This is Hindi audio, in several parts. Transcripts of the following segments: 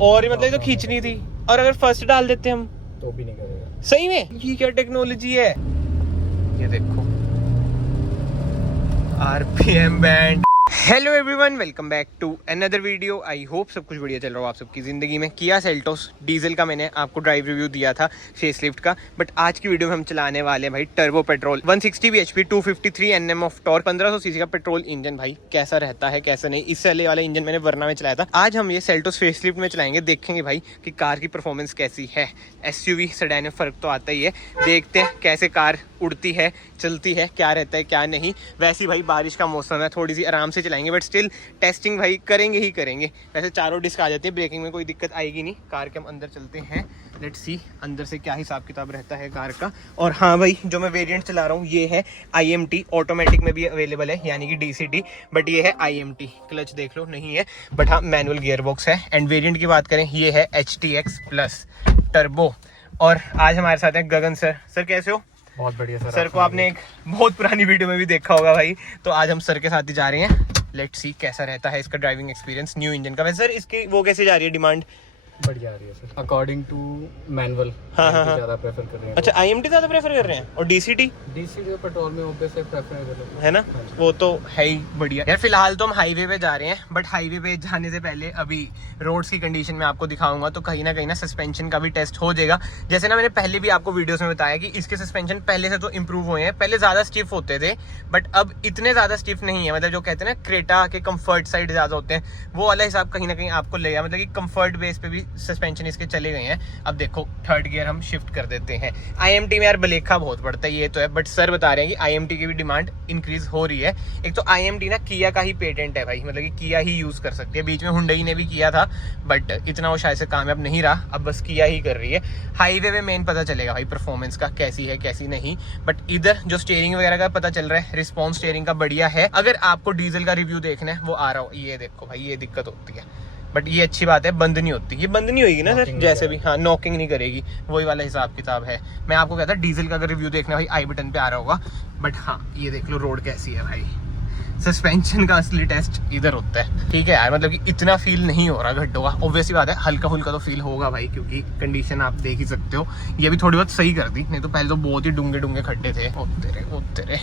और मतलब ये तो खींचनी थी, और अगर फर्स्ट डाल देते हम तो भी नहीं करेगा। सही में। ये क्या टेक्नोलॉजी है, ये देखो RPM band. Hello everyone, welcome back to another video. I hope सब कुछ बढ़िया चल रहा हो आप सबकी ज़िंदगी में। किया सेल्टोस डीजल का मैंने आपको ड्राइव रिव्यू दिया था फेसलिफ्ट का, बट आज की वीडियो में हम चलाने वाले हैं भाई turbo petrol 160 bhp 253 Nm of torque 1500 CC का पेट्रोल इंजन। भाई कैसा रहता है कैसा नहीं, इससे वाला इंजन मैंने वरना में चलाया था। आज हम ये सेल्टोस फेसलिफ्ट में चलाएंगे, देखेंगे भाई कि कार की परफॉर्मेंस कैसी है। एसयूवी सेडान में फ़र्क तो आता ही है, देखते हैं कैसे कार उड़ती है चलती है, क्या रहता है क्या नहीं। वैसे भाई बारिश का मौसम है, थोड़ी सी आराम से चलाएंगे, बट स्टिल टेस्टिंग भाई करेंगे ही करेंगे। वैसे चारों डिस्क आ जाते हैं, ब्रेकिंग में कोई दिक्कत आएगी नहीं। कार के हम अंदर चलते हैं, लेट्स सी अंदर से क्या हिसाब किताब रहता है कार का। और हाँ भाई, जो मैं वेरिएंट चला रहा हूँ ये है IMT, ऑटोमेटिक में भी अवेलेबल है यानी कि DCT, बट ये है IMT। क्लच देख लो नहीं है, बट हाँ मैनुअल गियर बॉक्स है। एंड वेरिएंट की बात करें ये है HTX प्लस टर्बो। और आज हमारे साथ है गगन सर। सर कैसे हो? बहुत बढ़िया सर। सर को आपने एक बहुत पुरानी वीडियो में भी देखा होगा भाई, तो आज हम सर के साथ ही जा रहे हैं। लेट्स सी कैसा रहता है इसका ड्राइविंग एक्सपीरियंस न्यू इंजन का। वैसे सर इसकी वो कैसे जा रही है डिमांड? बढ़िया आ रही है सर, अकॉर्डिंग टू मैनुअल। हाँ। ज्यादा प्रेफर कर रहे हैं। अच्छा IMT ज्यादा प्रेफर कर रहे हैं, और DCT पेट्रोल में ऑब्वियसली प्रेफर है ना, वो तो है ही बढ़िया। यार फिलहाल तो हम हाईवे पे जा रहे हैं, बट हाईवे पे जाने से पहले अभी रोड्स की कंडीशन में आपको दिखाऊंगा, तो कहीं ना सस्पेंशन का भी टेस्ट हो जाएगा। जैसे ना मैंने पहले भी आपको वीडियोस में बताया कि इसके सस्पेंशन पहले से तो इम्प्रूव हुए हैं। पहले ज्यादा स्टिफ होते थे, बट अब इतने ज्यादा स्टिफ नहीं है। मतलब जो कहते हैं ना क्रेटा के कंफर्ट साइड ज्यादा होते हैं, वो वाला हिसाब कहीं ना कहीं आपको लगेगा। मतलब कि कंफर्ट बेस पे भी सस्पेंशन इसके चले गए हैं। अब देखो थर्ड गियर हम शिफ्ट कर देते हैं। IMT में यार ब्लेखा बहुत पड़ता है, ये तो है, बट सर बता रहे हैं कि IMT की भी डिमांड इंक्रीज हो रही है। एक तो IMT ना किया का ही पेटेंट है भाई, मतलब कि किया ही यूज कर सकती है। बीच में हुंडई ने भी किया था, बट इतना वो शायद से कामयाब नहीं रहा, अब बस किया ही कर रही है। हाईवे में मेन पता चलेगा भाई परफॉर्मेंस का कैसी है कैसी नहीं, बट इधर जो स्टीयरिंग वगैरह का पता चल रहा है, रिस्पॉन्स स्टीयरिंग का बढ़िया है। अगर आपको डीजल का रिव्यू देखना है वो आ रहा हो, ये देखो भाई ये दिक्कत होती है, बट ये अच्छी बात है, बंद नहीं होती। ये बंद नहीं होगी ना सर, जैसे भी हाँ नॉकिंग नहीं करेगी, वही वाला हिसाब किताब है। मैं आपको कहता डीजल का अगर रिव्यू देखना भाई आई बटन पे आ रहा होगा, बट हाँ ये देख लो रोड कैसी है भाई। सस्पेंशन का असली टेस्ट इधर होता है, ठीक है यार। मतलब कि इतना फील नहीं हो रहा गड्ढों का, ऑब्वियसली बात है, हल्का फुल्का तो फील होगा भाई, क्योंकि कंडीशन आप देख ही सकते हो। ये भी थोड़ी बहुत सही कर दी, नहीं तो पहले तो बहुत ही डूंगे खड्डे थे। ओ तेरे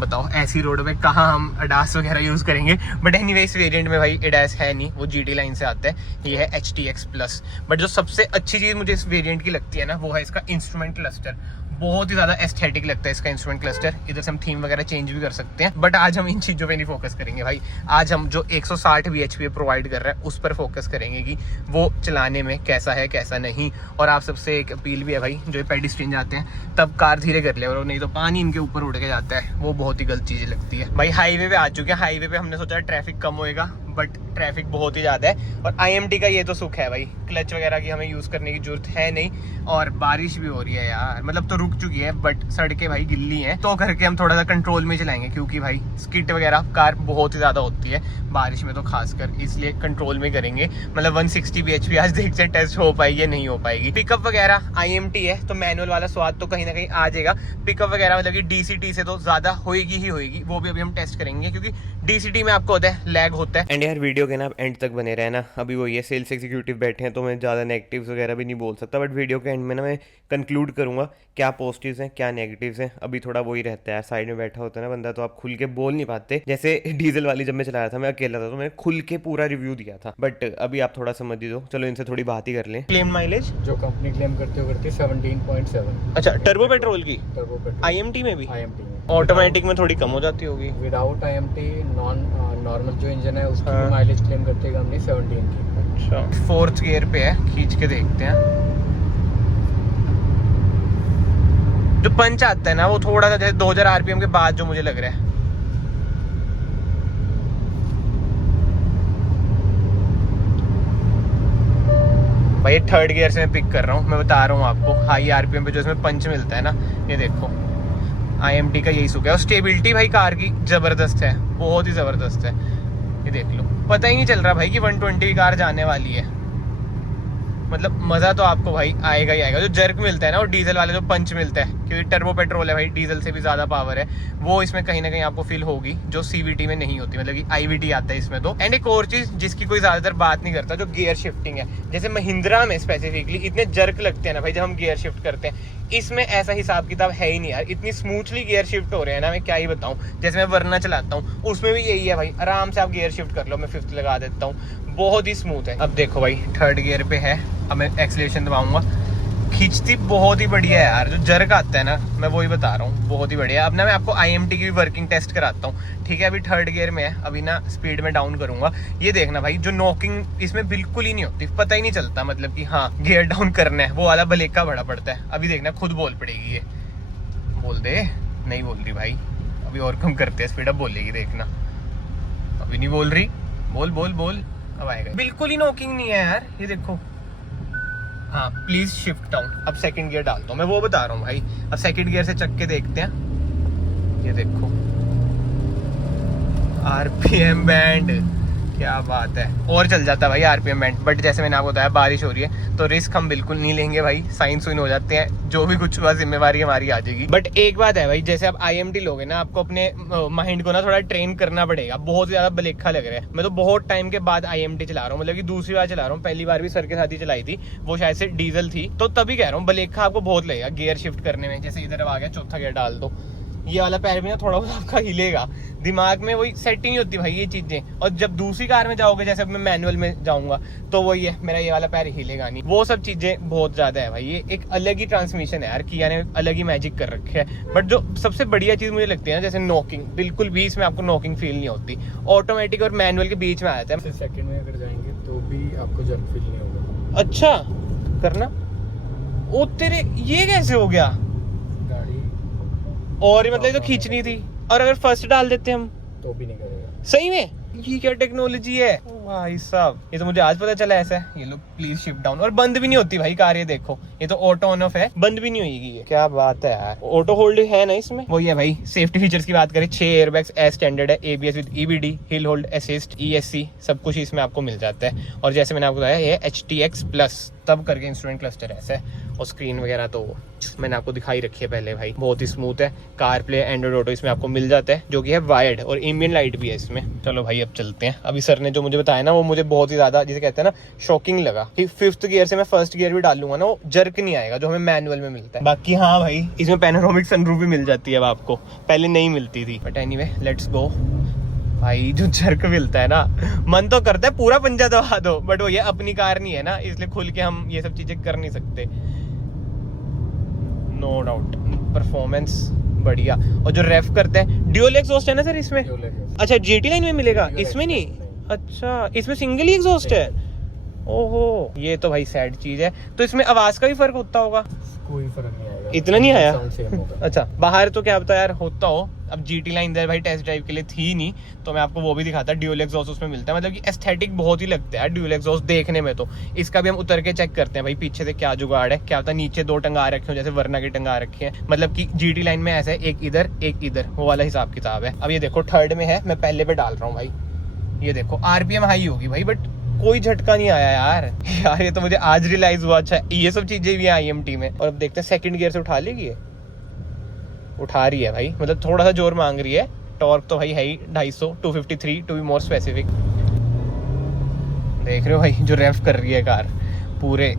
बताओ ऐसी रोड पे कहाँ हम अडास वगैरह यूज करेंगे। बट एनीवे इस वेरिएंट में भाई एडास है नहीं, वो GT लाइन से आता है। ये है HTX प्लस। बट जो सबसे अच्छी चीज मुझे इस वेरिएंट की लगती है ना, वो है इसका इंस्ट्रूमेंट क्लस्टर। बहुत ही ज्यादा एस्थेटिक लगता है इसका इंस्ट्रूमेंट क्लस्टर। इधर से हम थीम वगैरह चेंज भी कर सकते हैं, बट आज हम इन चीजों पे नहीं फोकस करेंगे भाई। आज हम जो 160 bhp प्रोवाइड कर रहा है उस पर फोकस करेंगे कि वो चलाने में कैसा है कैसा नहीं। और आप सबसे एक अपील भी है भाई, जो पेडिस्ट्रियन जाते हैं तब कार धीरे कर ले, और नहीं तो पानी इनके ऊपर उड़ के जाता है, वो बहुत ही गलत चीज लगती है भाई। हाईवे पे आ चुके हैं, हाईवे पे हमने सोचा ट्रैफिक कम होएगा, बट ट्रैफिक बहुत ही ज्यादा है। और IMT का ये तो सुख है भाई, क्लच वगैरह की हमें यूज करने की जरूरत है नहीं। और बारिश भी हो रही है यार, मतलब तो रुक चुकी है, बट सड़कें भाई गिल्ली हैं, तो करके हम थोड़ा सा कंट्रोल में चलाएंगे, क्योंकि भाई स्किट वगैरह कार बहुत ही ज्यादा होती है बारिश में तो खासकर, इसलिए कंट्रोल में करेंगे। मतलब 160 bhp आज देखते हैं टेस्ट हो पाएगी या नहीं हो पाएगी। पिकअप वगैरह IMT है तो मैनुअल वाला स्वाद तो कहीं ना कहीं आ जाएगा। पिकअप वगैरह मतलब कि DCT से तो ज्यादा होएगी ही होएगी, वो भी अभी हम टेस्ट करेंगे, क्योंकि DCT में आपको होता है लैग होता है। एंड यार वीडियो के ना आप एंड तक बने रहना। अभी वो ये सेल्स एग्जीक्यूटिव बैठे हैं, तो मैं ज़्यादा नेगेटिव्स वगैरह भी नहीं बोल सकता, बट वीडियो के एंड में ना मैं कंक्लूड करूंगा क्या पॉजिटिव्स हैं क्या नेगेटिव्स हैं। अभी थोड़ा वही रहता है, साइड में बैठा होता है ना बंदा, तो आप खुल के बोल नहीं पाते। जैसे डीजल वाली जब मैं चलाया था, मैं अकेला था, तो मैंने खुल के पूरा रिव्यू दिया था, बट अभी आप थोड़ा समझ दो। चलो इनसे थोड़ी बात ही कर लें। क्लेम माइलेज जो कंपनी क्लेम करती है 17.7। अच्छा टर्बो पेट्रोल की? टर्बो पेट्रोल IMT में भी? IMT में। ऑटोमेटिक में थोड़ी कम हो जाती होगी। विदाउट IMT नॉर्मल जो इंजन है उसकी माइलेज क्लेम करती है कंपनी 17 की। अच्छा 4th गियर पे है, खींच के देखते हैं। जो पंच आता है ना वो थोड़ा सा जैसे 2000 RPM के बाद जो मुझे लग रहा है। भाई थर्ड गियर से मैं पिक कर रहा हूँ, मैं बता रहा हूँ आपको। हाई RPM पे जो इसमें पंच मिलता है ना, ये देखो IMT का यही सुख है। और स्टेबिलिटी भाई कार की जबरदस्त है, बहुत ही जबरदस्त है। ये देख लो, पता ही नहीं चल रहा भाई कि 120 की कार जाने वाली है। मतलब मजा तो आपको भाई आएगा ही आएगा। जो जर्क मिलता है ना, वो डीजल वाले जो पंच मिलता है, क्योंकि टर्बो पेट्रोल है भाई, डीजल से भी ज्यादा पावर है, वो इसमें कहीं ना कहीं आपको फील होगी, जो सीवीटी में नहीं होती, मतलब कि आईवीटी आता है इसमें तो। एंड एक और चीज जिसकी कोई ज्यादातर बात नहीं करता, जो गियर शिफ्टिंग है। जैसे महिंद्रा में स्पेसिफिकली इतने जर्क लगते हैं ना भाई जब हम गियर शिफ्ट करते हैं, इसमें ऐसा हिसाब किताब है ही नहीं यार। इतनी स्मूथली गियर शिफ्ट हो रहे हैं ना, मैं क्या ही बताऊं। जैसे मैं वरना चलाता हूँ उसमें भी यही है भाई, आराम से आप गियर शिफ्ट कर लो। मैं 5th लगा देता हूँ, बहुत ही स्मूथ है। अब देखो भाई 3rd गियर पे है, अब मैं एक्सीलरेशन दबाऊंगा, खींचती बहुत ही बढ़िया है यार। जो जर्क आता है ना, मैं वही बता रहा हूँ, बहुत ही बढ़िया। अब ना मैं आपको IMT की भी वर्किंग टेस्ट कराता हूँ, ठीक है। अभी 3rd गियर में है, अभी ना स्पीड में डाउन करूंगा। ये देखना भाई, जो नॉकिंग इसमें बिल्कुल ही नहीं होती, पता ही नहीं चलता मतलब कि हाँ गियर डाउन करना है, वो वाला ब्रेक बड़ा पड़ता है। अभी देखना खुद बोल पड़ेगी ये, बोल दे, नहीं बोल रही भाई, अभी और कम करते हैं स्पीड, अब बोलेगी देखना। अभी नहीं बोल रही, बोल बोल बोल, अब आएगा। बिल्कुल ही नॉकिंग नहीं है यार, ये देखो। हाँ प्लीज शिफ्ट डाउन। अब 2nd गियर डालता हूँ, मैं वो बता रहा हूँ भाई। अब 2nd गियर से चक के देखते हैं, ये देखो RPM बैंड, क्या बात है। और चल जाता है भाई RPM बैंड, बट जैसे मैंने आपको बताया बारिश हो रही है तो रिस्क हम बिल्कुल नहीं लेंगे भाई। साइन सुइन हो जाते हैं, जो भी कुछ हुआ जिम्मेवारी हमारी आ जाएगी। बट एक बात है भाई, जैसे आप IMT लोगे ना, आपको अपने माइंड को ना थोड़ा ट्रेन करना पड़ेगा। बहुत ज्यादा बलेखा लग रहा है। मैं तो बहुत टाइम के बाद IMT चला रहा हूँ, मतलब कि दूसरी बार चला रहा हूँ। पहली बार भी सर के साथ ही चलाई थी, वो शायद से डीजल थी, तो तभी कह रहा हूँ बलेखा आपको बहुत लगेगा गियर शिफ्ट करने में। जैसे इधर आ गया, 4था गियर डाल दो, ये वाला पैर भी ना थोड़ा बहुत आपका हिलेगा, दिमाग में वही सेट ही नहीं होती भाई ये चीजें। और जब दूसरी कार में जाओगे, जैसे अब मैं मैनुअल में जाऊंगा, तो वही है, मेरा ये वाला पैर हिलेगा नहीं। वो सब चीजें बहुत ज्यादा है भाई। ये एक अलग ही ट्रांसमिशन है यार, किया ने अलग ही मैजिक कर रखे है। बट जो सबसे बढ़िया चीज मुझे लगती है ना, जैसे नॉकिंग, बिल्कुल भी इसमें आपको नॉकिंग फील नहीं होती। ऑटोमेटिक और मैनुअल के बीच में आ जाता है। 2nd में अगर जाएंगे तो भी आपको जर्क फील नहीं होगा। अच्छा करना, ओ तेरे, ये कैसे हो गया? गाड़ी और मतलब ये तो खींचनी थी, और अगर फर्स्ट डाल देते हम तो भी नहीं करेगा। सही में? ये क्या टेक्नोलॉजी है भाई साहब, ये तो मुझे आज पता चला ऐसा है। ये लो प्लीज शिफ्ट डाउन, और बंद भी नहीं होती भाई कार, ये देखो, ये तो ऑटो ऑन ऑफ है, बंद भी नहीं होगी ये। क्या बात है यार। ऑटो होल्ड है ना इसमें, वही है भाई। सेफ्टी फीचर्स की बात करें, 6 एयरबैग्स एज स्टैंडर्ड है, ABS with EBD, hill hold assist, ESC, सब कुछ इसमें आपको मिल जाता है। और जैसे मैंने आपको बताया, ये HTX प्लस तब करके इंस्ट्रूमेंट क्लस्टर ऐसा है। और स्क्रीन वगैरह तो मैंने आपको दिखाई रखी है पहले भाई, बहुत ही स्मूथ है। कार प्ले, एंड्रॉइड ऑटो इसमें आपको मिल जाता है, जो कि है वायर्ड, और एम्बिएंट लाइट भी है इसमें। चलो भाई अब चलते हैं। अभी सर ने जो मुझे बताया ना, वो मुझे बहुत ही ज्यादा, जिसे कहते हैं ना, शॉकिंग लगा कि 5th गियर से मैं 1st गियर भी डालूंगा ना, वो जर्क नहीं आएगा, जो हमें मैनुअल में मिलता है। बाकी हाँ भाई, इसमें पैनोरामिक सनरूफ भी मिल जाती है अब आपको, पहले नहीं मिलती थी। बट एनीवे लेट्स गो भाई। जो जर्क मिलता है ना, मन तो करता है पूरा पंजा दबा दो, बट वो ये अपनी कार नहीं है ना, इसलिए खुल के हम ये सब चीजें कर नहीं सकते। नो डाउट परफॉर्मेंस बढ़िया। और जो रेफ करते हैं, ड्यूल एग्जॉस्ट है ना सर इसमें? अच्छा GT लाइन में मिलेगा, इसमें नहीं? अच्छा इसमें सिंगल ही एग्जॉस्ट है। ओहो, ये तो भाई सैड चीज है। तो इसमें आवाज का भी फर्क होता होगा? कोई फर्क नहीं आएगा, इतना नहीं आया? साउंड सेम होगा। अच्छा बाहर तो क्या पता यार होता हो। अब GT लाइन इधर भाई टेस्ट ड्राइव के लिए थी नहीं, तो मैं आपको वो भी दिखाता। ड्यूल एग्जॉस्ट उसमें मिलता है, मतलब कि एस्थेटिक बहुत ही लगता है ड्यूल एग्जॉस्ट देखने में। तो इसका भी हम उतर के चेक करते हैं भाई, पीछे से क्या जुगाड़ है, क्या होता है नीचे 2 टंगा रखे हो, जैसे वरना की टंगा रखी है। मतलब कि GT लाइन में ऐसा है, एक इधर एक इधर, वो वाला हिसाब किताब है। अब ये देखो 3rd में है, मैं पहले पे डाल रहा हूँ भाई। ये देखो RPM हाई होगी भाई, बट कोई झटका नहीं आया यार। यार ये तो मुझे आज रियलाइज हुआ। अच्छा ये सब चीजें भी है IMT में। और अब देखते हैं 2nd गियर से उठा लेगी ये, उठा रही है भाई, मतलब थोड़ा सा जोर मांग रही है। टॉर्क तो भाई है ही 250, 253 टू बी मोर स्पेसिफिक। देख रहे हो भाई जो रेफ कर रही है कार, पूरे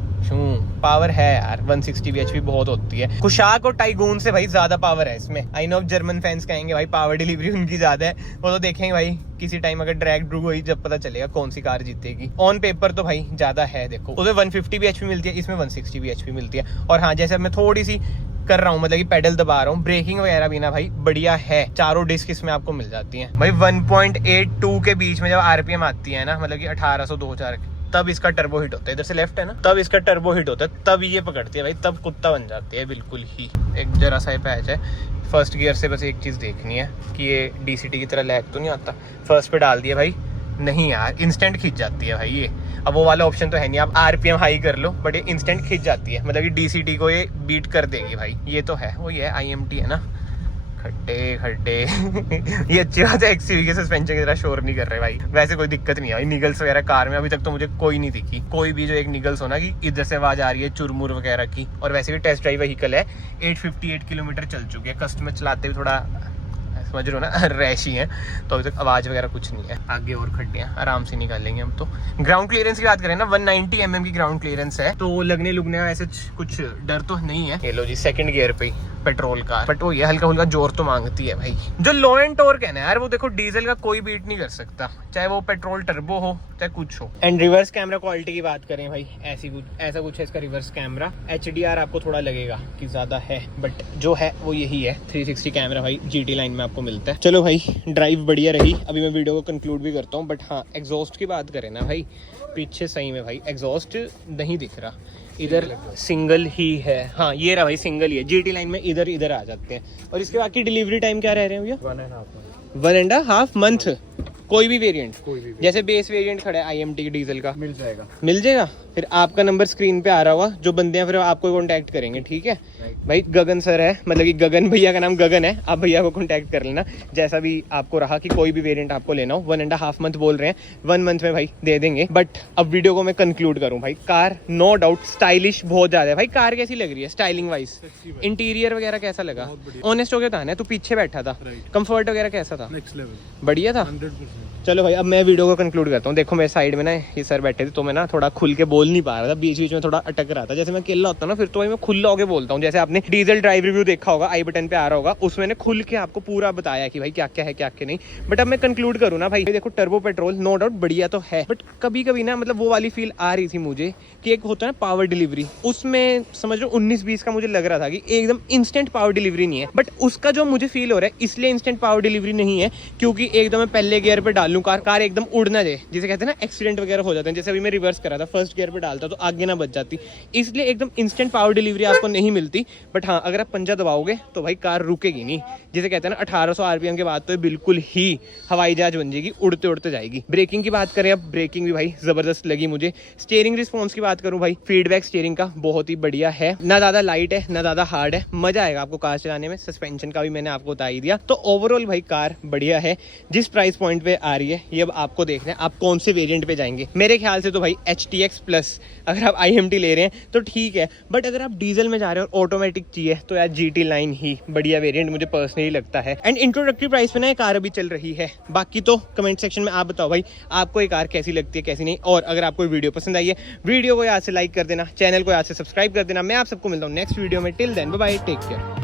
पावर है यार। 160 bhp बहुत होती है। कुशाक और टाइगून से भाई ज्यादा पावर है इसमें। आई नो जर्मन फैंस कहेंगे भाई पावर डिलीवरी उनकी ज्यादा है, वो तो देखेंगे भाई किसी टाइम, अगर ड्रैग ड्रूग हुई जब पता चलेगा कौन सी कार जीतेगी। ऑन पेपर तो भाई ज्यादा है, देखो उसमें 150 bhp मिलती है, इसमें 160 bhp मिलती है। और हाँ जैसे मैं थोड़ी सी कर रहा हूँ, मतलब कि पेडल दबा रहा हूँ, ब्रेकिंग वगैरह भी ना भाई बढ़िया है। 4 डिस्क इसमें आपको मिल जाती हैं भाई। 1.82 के बीच में जब RPM आती है ना, मतलब कि 1800 2000, तब इसका टर्बो हिट होता है। इधर से लेफ्ट है ना, तब इसका टर्बो हिट होता है, तब ये पकड़ती है भाई, तब कुत्ता बन जाती है बिल्कुल ही। एक जरा सा पैच है 1st गियर से, बस एक चीज देखनी है कि ये DCT की तरह लैग तो नहीं आता। 1st पे डाल दिया भाई, नहीं यार इंस्टेंट खींच जाती है भाई ये। अब वो वाला ऑप्शन तो है नहीं, आप RPM हाई कर लो, बट ये इंस्टेंट खींच जाती है, मतलब कि DCT को ये बीट कर देगी भाई। ये तो है, वो ये IMT है ना, खड्डे खड्डे ये अच्छी बात है, एक्सयूवी के सस्पेंशन की तरह शोर नहीं कर रहे भाई। वैसे कोई दिक्कत नहीं है भाई, निगल्स वगैरह कार में अभी तक तो मुझे कोई नहीं दिखी। कोई भी जो एक निगल्स हो ना कि इधर से आवाज आ रही है चुरमुर वगैरह की। और वैसे भी टेस्ट ड्राइव व्हीकल है, 858 किलोमीटर चल चुके हैं। कस्टमर चलाते हुए थोड़ा समझ रहे हो ना रैश ही है, तो अभी तक आवाज़ वगैरह कुछ नहीं है। आगे और खड्डे हैं, आराम से निकालेंगे हम तो। ग्राउंड क्लियरेंस की बात करें ना, 190 mm की ग्राउंड क्लियरेंस है, तो लगने लुगने का ऐसे कुछ डर तो नहीं है। ये लो जी, सेकंड गियर पे ही पेट्रोल कार, बट वो ये हल्का फुल्का जोर तो मांगती है भाई। जो लो एंड टॉर्क है ना यार, वो देखो डीजल का कोई बीट नहीं कर सकता, चाहे वो पेट्रोल टर्बो हो चाहे कुछ हो। एंड रिवर्स कैमरा क्वालिटी की बात करें भाई, ऐसा कुछ है इसका रिवर्स कैमरा। HDR आपको थोड़ा लगेगा कि ज्यादा है, बट जो है वो यही है। 360 कैमरा भाई GT लाइन में आपको मिलता है। चलो भाई, ड्राइव बढ़िया रही, अभी मैं वीडियो को कंक्लूड भी करता हूँ। बट हाँ, एग्जॉस्ट की बात करें ना भाई, पीछे सही में भाई एग्जॉस्ट नहीं दिख रहा, इधर सिंगल ही है। हाँ ये रहा भाई, सिंगल ही है। GT लाइन में इधर आ जाते हैं। और इसके बाकी डिलीवरी टाइम क्या रह रहे हैं भैया? 1.5 मंथ। कोई भी वेरिएंट, जैसे बेस वेरिएंट खड़ा है IMT डीजल का, मिल जाएगा। फिर आपका नंबर स्क्रीन पे आ रहा होगा, जो बंदे हैं फिर आपको कांटेक्ट करेंगे, ठीक है भाई। गगन सर है, मतलब कि गगन भैया का नाम गगन है, आप भैया को कांटेक्ट कर लेना जैसा भी आपको रहा कि कोई भी वेरिएंट आपको लेना हो। 1.5 मंथ बोल रहे हैं, 1 मंथ में भाई दे देंगे। बट अब वीडियो को मैं कंक्लूड करूं भाई, कार नो डाउट स्टाइलिश बहुत ज्यादा है भाई। कार कैसी लग रही है स्टाइलिंग वाइज? इंटीरियर वगैरह कैसा लगा? ऑनेस्ट हो गया था ना, तू पीछे बैठा था, कंफर्ट वगैरह कैसा था? नेक्स्ट लेवल, बढ़िया था। चलो भाई, अब मैं वीडियो को कंक्लूड करता हूँ। देखो मेरे साइड में ना ये सर बैठे थे, तो मैं ना थोड़ा खुल के बोल नहीं पा रहा था, बीच बीच में थोड़ा अटक रहा था। जैसे मैं अकेला होता हूँ ना, फिर तो भाई मैं खुला होकर बोलता हूँ। जैसे आपने डीजल ड्राइव रिव्यू देखा होगा, आई बटन पे आ रहा होगा, उसमें ने खुल के आपको पूरा बताया कि भाई क्या क्या है क्या क्या नहीं। बट अब मैं कंक्लूड करूँ ना भाई, देखो टर्बो पेट्रोल नो डाउट बढ़िया तो है, बट कभी कभी ना मतलब वो वाली फील आ रही थी मुझे कि एक होता है ना पावर डिलीवरी, उसमें समझ लो 19-20 का मुझे लग रहा था कि एकदम इंस्टेंट पावर डिलीवरी नहीं है। बट उसका जो मुझे फील हो रहा है, इसलिए इंस्टेंट पावर डिलीवरी नहीं है क्योंकि एकदम मैं पहले गियर पे डालूं कार एकदम उड़ ना जाए, जिसे कहते हैं ना एक्सीडेंट वगैरह हो जाते हैं। जैसे अभी मैं रिवर्स करा था, फर्स्ट गियर पे डालता तो आगे ना बच जाती, इसलिए एकदम इंस्टेंट पावर डिलीवरी आपको नहीं मिलती। बट हाँ, अगर आप पंजा दबाओगे तो भाई कार रुकेगी नहीं, जिसे कहते हैं ना 1800 RPM के बाद तो बिल्कुल ही हवाई जहाज बन जाएगी, उड़ते उड़ते जाएगी। ब्रेकिंग की बात करें, अब ब्रेकिंग भी भाई जबरदस्त लगी मुझे। स्टीयरिंग रिस्पॉन्स की बात करूं भाई, फीडबैक स्टीयरिंग का बहुत ही बढ़िया है, ना ज्यादा लाइट है ना ज्यादा हार्ड है, मजा आएगा आपको कार चलाने में। सस्पेंशन का भी मैंने आपको बता ही दिया। तो ओवरऑल भाई कार बढ़िया है। जिस प्राइस पॉइंट पे आ रही है, ये अब आपको देखना है आप कौन से वेरिएंट पे जाएंगे। मेरे ख्याल से तो भाई HTX प्लस अगर आप IMT ले रहे हैं तो ठीक है, बट अगर आप डीजल में जा रहे हो और ऑटोमेटिक चाहिए तो यार GT लाइन ही बढ़िया वेरिएंट मुझे पर्सनली लगता है। एंड इंट्रोडक्टरी प्राइस पे ना ये कार अभी चल रही है। बाकी तो कमेंट सेक्शन में आप बताओ भाई, आपको ये कार कैसी लगती है कैसी नहीं। और अगर आपको वीडियो पसंद आई है, वीडियो को याद से लाइक कर देना, चैनल को याद से सब्सक्राइब कर देना। मैं आप सबको मिलता हूँ नेक्स्ट वीडियो में। Till then bye bye, take care.